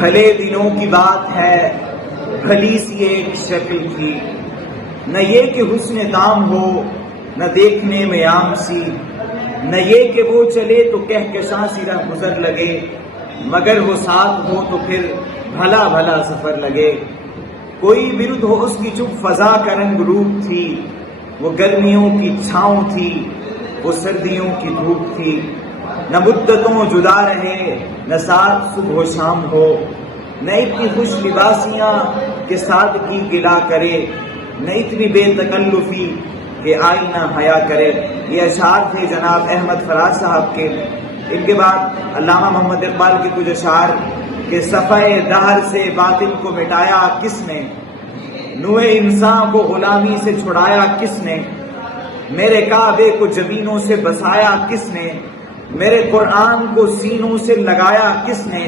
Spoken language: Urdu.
بھلے دنوں کی بات ہے، بھلی سی ایک شکل تھی، نہ یہ کہ حسن دام ہو نہ دیکھنے میں عام سی، نہ یہ کہ وہ چلے تو کہکشاں سی رہ گزر لگے، مگر وہ ساتھ ہو تو پھر بھلا بھلا سفر لگے۔ کوئی برد ہو اس کی چپ فضا کا رنگ روپ تھی، وہ گرمیوں کی چھاؤں تھی، وہ سردیوں کی دھوپ تھی، نہ مدتوں جدا رہے نہ ساتھ صبح و شام ہو، نہ اتنی خوش لباسیاں کہ سادگی گلا کرے، نہ اتنی بے تکلفی کہ آئینہ حیا کرے۔ یہ اشعار تھے جناب احمد فراز صاحب کے۔ ان کے بعد علامہ محمد اقبال کے کچھ اشعار کہ صفحۂ دہر سے باطل کو مٹایا کس نے، نوع انسان کو غلامی سے چھڑایا کس نے، میرے کعبے کو جبینوں سے بسایا کس نے، میرے قرآن کو سینوں سے لگایا کس نے،